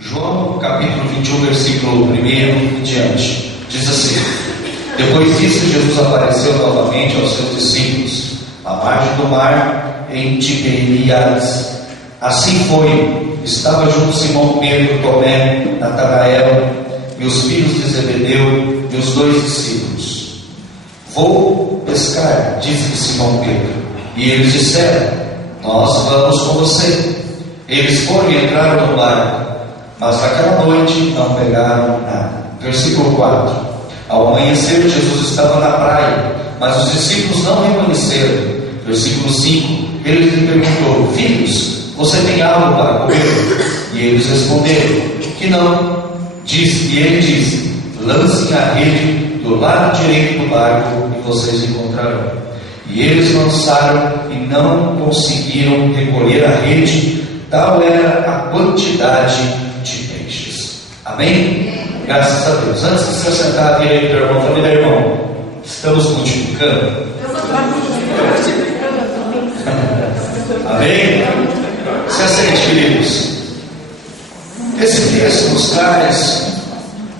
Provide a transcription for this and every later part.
João capítulo 21, versículo 1 em diante, diz assim: Depois disso, Jesus apareceu novamente aos seus discípulos, à margem do mar, em Tiberíades. Assim foi, estava junto Simão Pedro, Tomé, Natanael e os filhos de Zebedeu e os 2 discípulos. Vou pescar, disse Simão Pedro. E eles disseram: Nós vamos com você. Eles foram e entraram no barco, mas naquela noite não pegaram nada. Versículo 4. Ao amanhecer, Jesus estava na praia, mas os discípulos não reconheceram. Versículo 5. Ele lhe perguntou: Filhos, você tem algo para comer? E eles responderam que não. E ele disse: Lancem a rede do lado direito do barco e vocês encontrarão. E eles lançaram e não conseguiram recolher a rede, tal era a quantidade de peixes. Amém? Graças a Deus. Antes de se assentar, vira aí para o irmão, família, irmão, estamos multiplicando. Amém? Se assente, queridos. Esse texto nos traz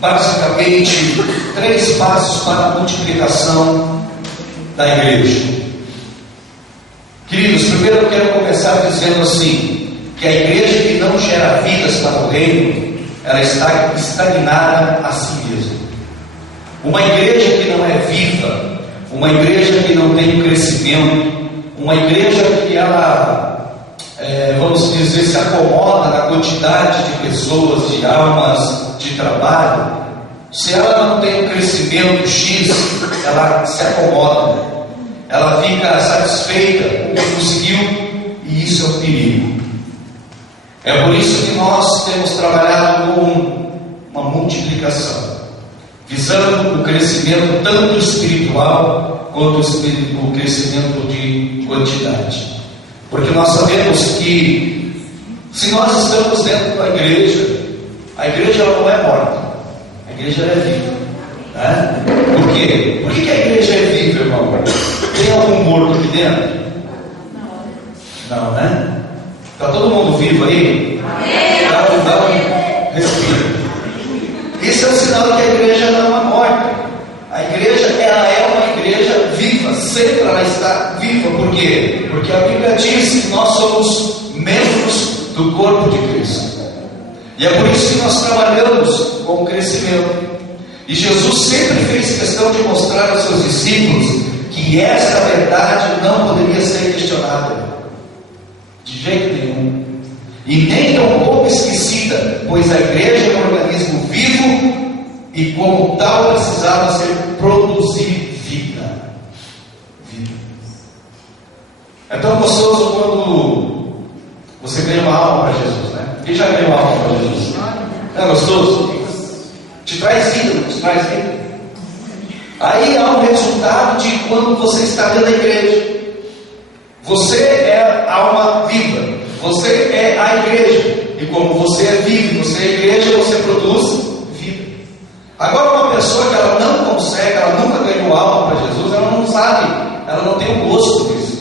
basicamente 3 passos para a multiplicação da igreja. Queridos, primeiro eu quero começar dizendo assim, que a igreja que não gera vidas para o reino, ela está estagnada a si mesma. Uma igreja que não é viva, uma igreja que não tem crescimento, uma igreja que ela, vamos dizer, se acomoda na quantidade de pessoas, de almas, de trabalho, se ela não tem um crescimento X, ela se acomoda, ela fica satisfeita com o que conseguiu, e isso é um perigo. É por isso que nós temos trabalhado com uma multiplicação, visando o crescimento tanto espiritual quanto o crescimento de quantidade. Porque nós sabemos que se nós estamos dentro da igreja, a igreja ela não é morta, a igreja ela é viva, né? Por quê? Por que a igreja é viva, irmão? Tem algum morto aqui dentro? Não, né? Está todo mundo vivo aí? Dá um respiro. Isso é um sinal que a igreja não é morta. A igreja ela é uma igreja viva, sempre ela está viva. Por quê? Porque a Bíblia diz que nós somos membros do corpo de Cristo. E é por isso que nós trabalhamos com o crescimento. E Jesus sempre fez questão de mostrar aos seus discípulos que essa verdade não poderia ser questionada de jeito nenhum, e nem tão pouco esquecida, pois a igreja é um organismo vivo e como tal precisava ser produzir vida. É tão gostoso quando você ganha uma alma para Jesus, né? Quem já ganhou uma alma para Jesus? Não é gostoso? Te traz vida, não te traz vida. Aí há um resultado de quando você está dentro da igreja. Você é a alma viva, você é a igreja, e como você é vivo, você é a igreja, você produz vida. Agora, uma pessoa que ela não consegue, ela nunca ganhou alma para Jesus, ela não sabe, ela não tem o gosto disso,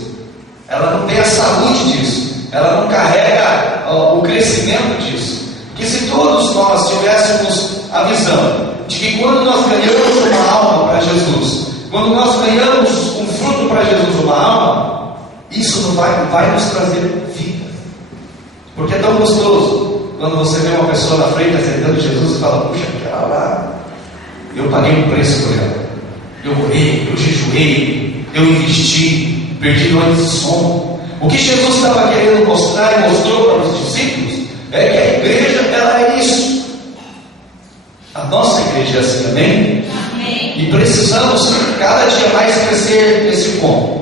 ela não tem a saúde disso, ela não carrega o crescimento disso. Que se todos nós tivéssemos a visão de que quando nós ganhamos uma alma para Jesus, quando nós ganhamos um fruto para Jesus, uma alma, isso não vai nos trazer vida. Porque é tão gostoso quando você vê uma pessoa na frente aceitando Jesus e fala: puxa, aquela lá, eu paguei um preço por ela, eu orei, eu jejuei, eu investi, perdi noites de sono. O que Jesus estava querendo mostrar e mostrou para os discípulos é que a igreja ela é isso. A nossa igreja é assim, amém? E precisamos cada dia mais crescer nesse ponto.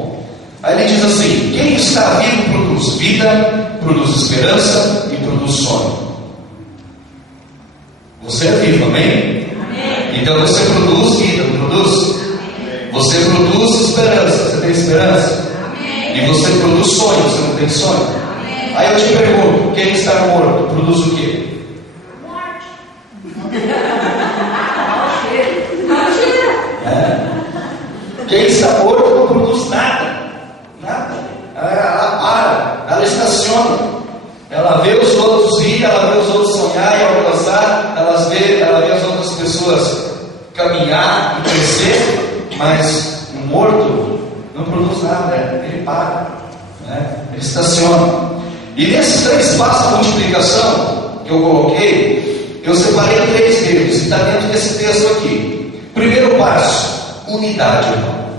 Aí ele diz assim: quem está vivo produz vida, produz esperança e produz sonho. Você é vivo, amém? Então você produz vida, não produz? Você produz esperança, você tem esperança? E você produz sonho, você não tem sonho? Aí eu te pergunto: quem está morto produz o quê? Quem está morto não produz nada. Nada. Ela para, ela estaciona, ela vê os outros ir, ela vê os outros sonhar e ela pessoas caminhar e crescer, mas o morto não produz nada, ele para, né? Ele estaciona. E nesses 3 passos de multiplicação que eu coloquei, eu separei 3 deles, e está dentro desse texto aqui. Primeiro passo, unidade, irmão.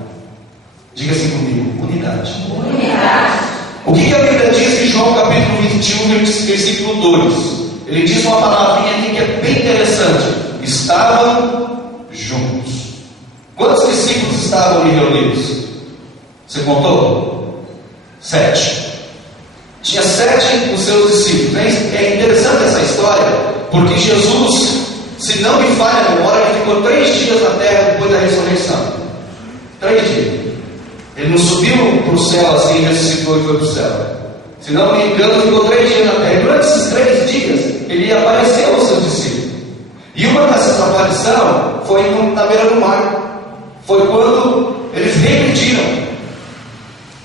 Diga assim comigo, unidade. Unidade. O que a Bíblia diz em João capítulo 21, versículo 2? Ele diz uma palavrinha ali que é bem interessante. Estavam juntos. Quantos discípulos estavam ali reunidos? Você contou? 7. Tinha 7 dos seus discípulos. É interessante essa história, porque Jesus, se não me falha a memória, ele ficou 3 dias na terra depois da ressurreição. 3 dias. Ele não subiu para o céu assim, ressuscitou e foi para o céu. Se não me engano, ficou 3 dias na terra. E durante esses 3 dias, ele apareceu aos seus discípulos. E uma dessas aparições foi na beira do mar. Foi quando eles regrediram.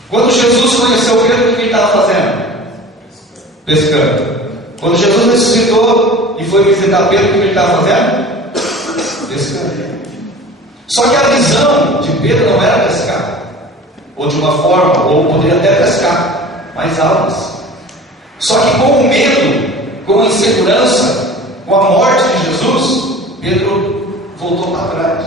Quando Jesus conheceu Pedro, o que ele estava fazendo? Pescando. Quando Jesus ressuscitou e foi visitar Pedro, o que ele estava fazendo? Pescando. Só que a visão de Pedro não era pescar, ou de uma forma, ou poderia até pescar, mais altas. Só que com o medo, com a insegurança, com a morte de Jesus, Pedro voltou para trás.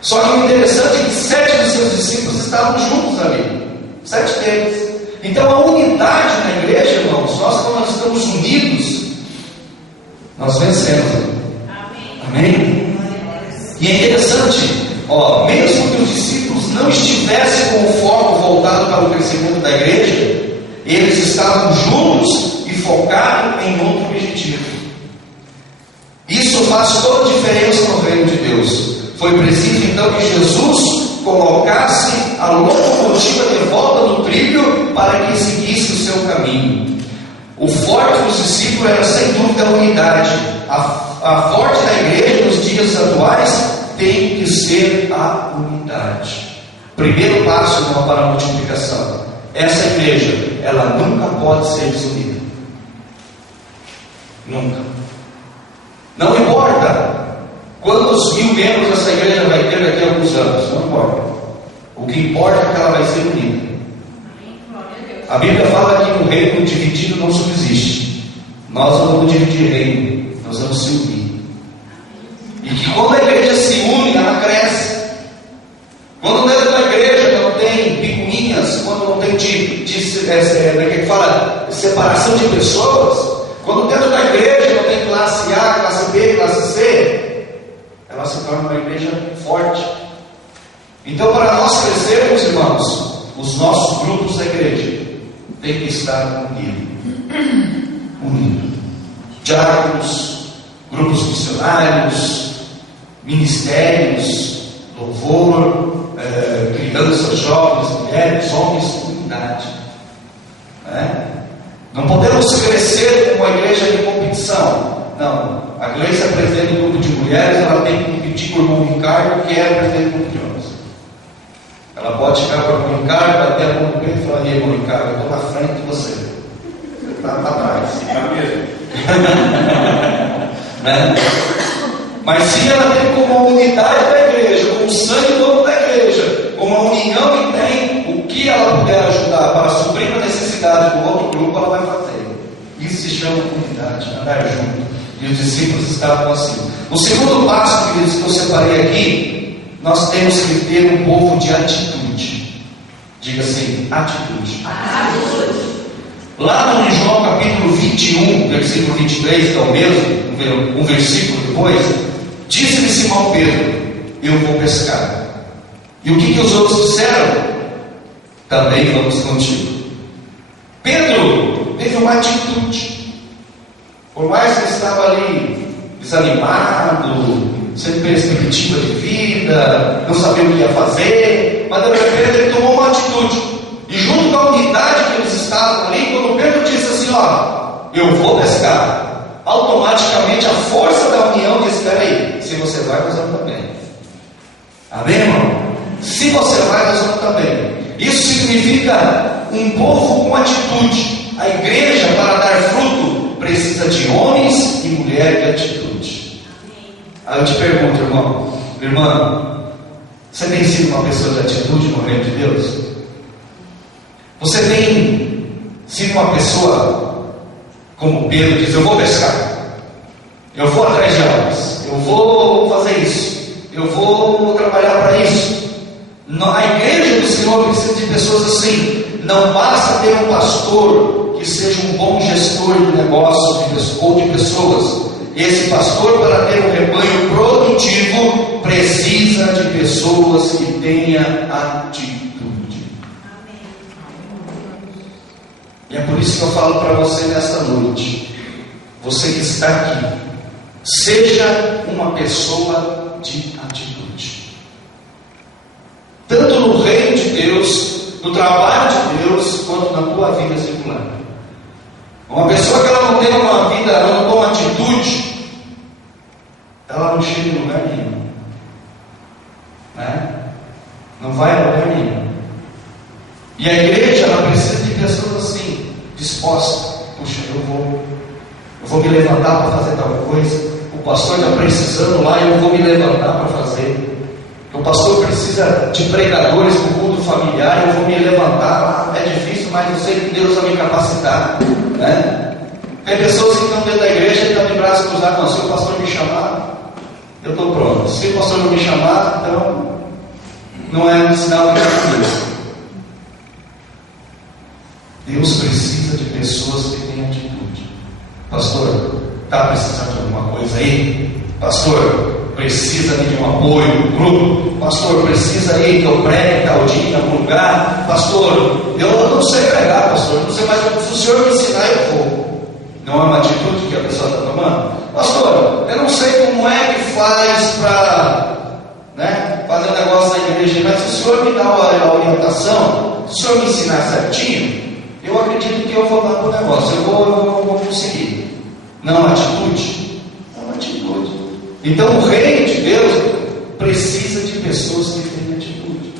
Só que o interessante é que 7 dos seus discípulos estavam juntos ali. 7 deles. Então a unidade na igreja, irmãos, quando nós estamos unidos, nós vencemos. Amém? E é interessante, mesmo que os discípulos não estivessem com o foco voltado para o crescimento da igreja, eles estavam juntos e focados em outro objetivo. Isso faz toda a diferença no reino de Deus. Foi preciso então que Jesus colocasse a locomotiva de volta no trilho para que seguisse o seu caminho. O forte dos discípulos era sem dúvida a unidade. A forte da igreja nos dias atuais tem que ser a unidade. Primeiro passo para a multiplicação. Essa igreja, ela nunca pode ser desunida. Nunca. Não importa quantos 1000 membros essa igreja vai ter daqui a alguns anos, não importa. O que importa é que ela vai ser unida. A Bíblia fala que um reino dividido não subsiste. Nós não vamos dividir reino, nós vamos se unir. E que quando a igreja se une, ela cresce. Quando dentro da igreja não tem picuinhas, quando não tem separação de pessoas, quando dentro da igreja não tem classe A, classe B, classe C, ela se torna uma igreja forte. Então, para nós crescermos, irmãos, os nossos grupos da igreja têm que estar unidos. Diáconos, grupos missionários, ministérios, louvor, crianças, jovens, mulheres, homens, unidade. Não podemos crescer como uma igreja de competição. Não, a Gleice é presidente do grupo de mulheres, ela tem que competir por um Ricardo, que é presidente do grupo de homens. Ela pode chegar para o Ricardo, bater a mão no peito e falar: ei, meu Ricardo, eu estou na frente de você. Você está para trás. Está mesmo. Mas sim, ela tem como uma unidade da igreja, como o sangue todo da igreja, como uma união que tem o que ela puder ajudar para suprir a necessidade do outro grupo, ela vai fazer. Isso se chama unidade, andar junto. E os discípulos estavam assim. O segundo passo que eu separei aqui, nós temos que ter um povo de atitude. Diga assim, atitude. Lá no João capítulo 21, versículo 23, que é o mesmo, um versículo depois, disse-lhe Simão Pedro: eu vou pescar. E o que os outros disseram? Também vamos contigo. Pedro teve uma atitude. Por mais que estava ali desanimado, sem perspectiva de vida, não sabia o que ia fazer, mas de repente ele tomou uma atitude. E junto com a unidade que eles estavam ali, quando Pedro disse assim: eu vou pescar, automaticamente a força da união diz: espera aí, se você vai, nós vamos também. Amém, irmão? Se você vai, nós vamos também. Isso significa um povo com atitude. A igreja, para dar fruto, precisa de homens e mulheres de atitude. Aí eu te pergunto, irmã, você tem sido uma pessoa de atitude no reino de Deus? Você tem sido uma pessoa como Pedro diz: eu vou pescar, eu vou atrás de almas, eu vou fazer isso, eu vou trabalhar para isso. A igreja do Senhor precisa de pessoas assim. Não basta ter um pastor que seja um bom gestor de negócios ou de pessoas. Esse pastor, para ter um rebanho produtivo, precisa de pessoas que tenham atitude. E é por isso que eu falo para você nesta noite: você que está aqui, seja uma pessoa de atitude. Tanto no reino de Deus, no trabalho de Deus, quanto na tua vida secular. Uma pessoa que ela não tem uma vida, ela não tem uma atitude, ela não chega em lugar nenhum, né? Não vai a lugar nenhum. E a igreja, ela precisa de pessoas assim, dispostas. Puxa, eu vou me levantar para fazer tal coisa. O pastor está precisando lá, eu vou me levantar para fazer. O pastor precisa de pregadores no culto familiar, eu vou me levantar. É difícil, mas eu sei que Deus vai me capacitar, né? Tem pessoas que estão dentro da igreja e estão de braço cruzado: não, se o pastor me chamar, eu estou pronto. Se o pastor não me chamar, então não é um sinal que está comigo. Deus precisa de pessoas que tenham atitude. Pastor, está precisando de alguma coisa aí? Pastor, precisa de um apoio do grupo? Pastor, precisa aí que eu pregue tal dia em algum lugar? Pastor, eu não sei pregar, pastor, não sei, mas se o senhor me ensinar, eu vou. Não é uma atitude que a pessoa está tomando? Pastor, eu não sei como é que faz para, né, fazer um negócio na igreja, mas se o senhor me dá a orientação, se o senhor me ensinar certinho, eu acredito que eu vou dar para o negócio, eu vou conseguir. Não é atitude? É uma atitude. Então o reino de Deus precisa de pessoas que têm atitude.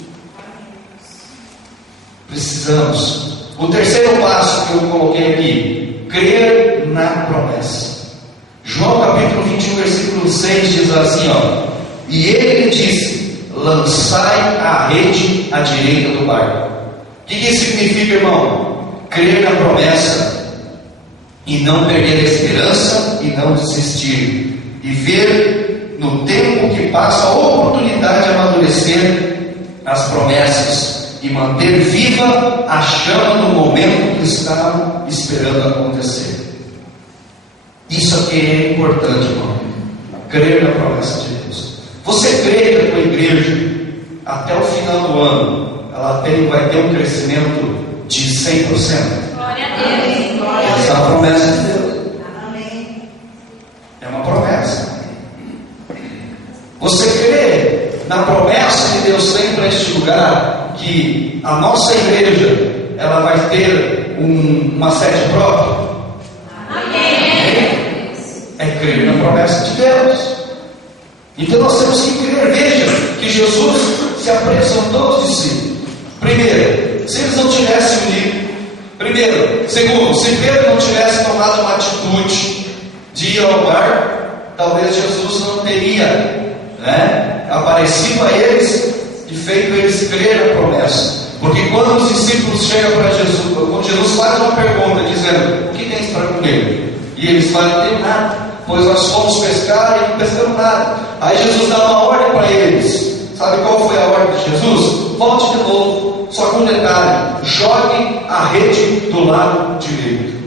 Precisamos. O terceiro passo que eu coloquei aqui: crer na promessa. João capítulo 21, versículo 6 diz assim, e ele disse: lançai a rede à direita do barco. O que isso significa, irmão? Crer na promessa e não perder a esperança e não desistir, e ver no tempo que passa a oportunidade de amadurecer as promessas e manter viva a chama no momento que estavam esperando acontecer. Isso aqui é importante, irmão. Crer na promessa de Deus. Você crê que a tua igreja, até o final do ano, ela vai ter um crescimento de 100%? Glória a Deus. Essa é a promessa de Deus. É uma promessa. Você crê na promessa que Deus tem para este lugar, que a nossa igreja ela vai ter uma sede própria? Amém. É crer na promessa de Deus. Então nós temos que crer. Veja que Jesus se apresentou aos discípulos. Primeiro, se eles não tivessem unido. Primeiro. Segundo, se Pedro não tivesse tomado uma atitude de ir ao barco, talvez Jesus não teria, né, aparecido a eles e feito eles crer na promessa. Porque quando os discípulos chegam para Jesus, quando Jesus faz uma pergunta dizendo: o que tens para comer? E eles falam: não tem nada, pois nós fomos pescar e não pescamos nada. Aí Jesus dá uma ordem para eles. Sabe qual foi a ordem de Jesus? Volte de novo, só com um detalhe: joguem a rede do lado direito.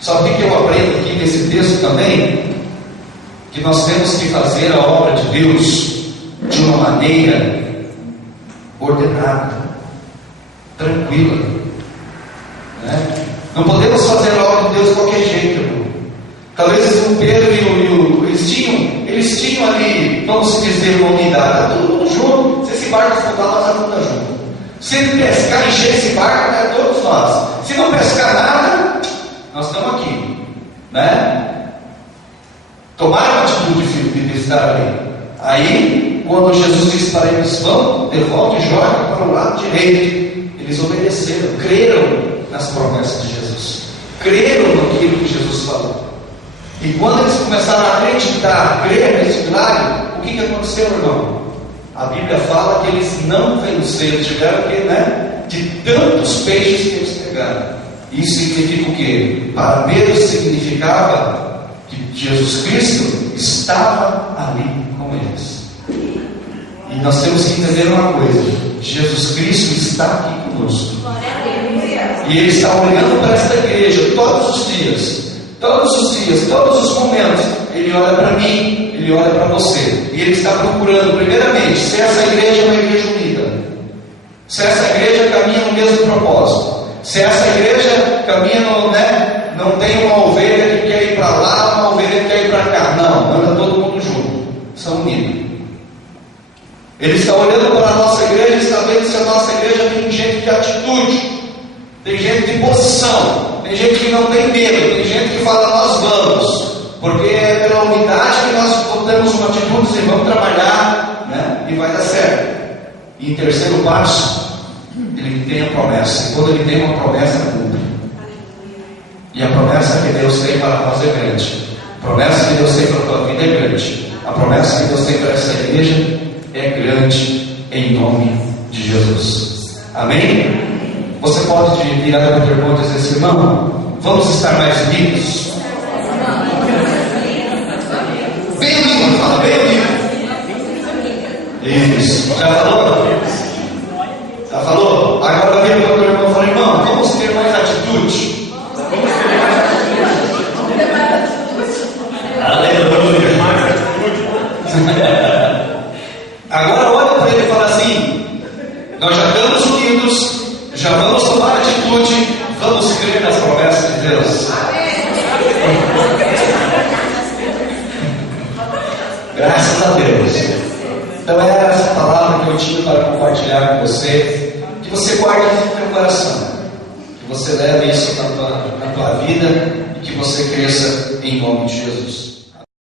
Sabe o que eu aprendo aqui nesse texto também? Que nós temos que fazer a obra de Deus de uma maneira ordenada, tranquila, né? Não podemos fazer a obra de Deus de qualquer jeito, irmão. Talvez o Pedro eles tinham ali, vamos dizer, uma unidade, está todo mundo junto. Se esse barco afundar, nós vamos estar juntos. Se ele pescar e encher esse barco, é todos nós. Se não pescar nada, nós estamos aqui, né? Tomaram a atitude de estar ali. Aí, quando Jesus disse para eles: vão, devolve e joga para o lado direito, eles obedeceram, creram nas promessas de Jesus, creram naquilo que Jesus falou. E quando eles começaram a acreditar, a crer nesse milagre, o que aconteceu, irmão? A Bíblia fala que eles não venceram, tiveram que, de tantos peixes que eles pegaram. Isso significa o quê? Para Pedro significava que Jesus Cristo estava ali com eles. E nós temos que entender uma coisa: Jesus Cristo está aqui conosco. E Ele está olhando para esta igreja todos os dias, todos os momentos. Ele olha para mim, Ele olha para você. E Ele está procurando, primeiramente, se essa igreja é uma igreja unida, se essa igreja caminha no mesmo propósito, se essa igreja caminha não tem uma ovelha que quer ir para lá, uma ovelha que quer ir para cá. Não, anda todo mundo junto, são unidos. Ele está olhando para a nossa igreja e está vendo se a nossa igreja tem gente de atitude, tem gente de posição, tem gente que não tem medo, tem gente que fala nós vamos, porque é pela unidade que nós botamos uma atitude e vamos trabalhar, e vai dar certo. E em terceiro passo, ele tem a promessa. E quando ele tem uma promessa, cumpre. E a promessa que Deus tem para nós é grande. A promessa que Deus tem para a tua vida é grande. A promessa que Deus tem para essa igreja é grande, em nome de Jesus. Amém? Você pode virar para o teu irmão e dizer assim: irmão, vamos estar mais unidos? Bem unido, fala, bem unido. Isso, já falou? Já falou? Agora vira para o teu irmão e fala: irmão, vamos ter mais atitude. Aleluia. Agora olha para ele e fala assim: nós já estamos unidos, já vamos tomar atitude, vamos crer nas promessas de Deus. Graças a Deus. Então era essa palavra que eu tinha para compartilhar com você, que você guarde no teu coração, que você leve isso na tua vida e que você cresça em nome de Jesus.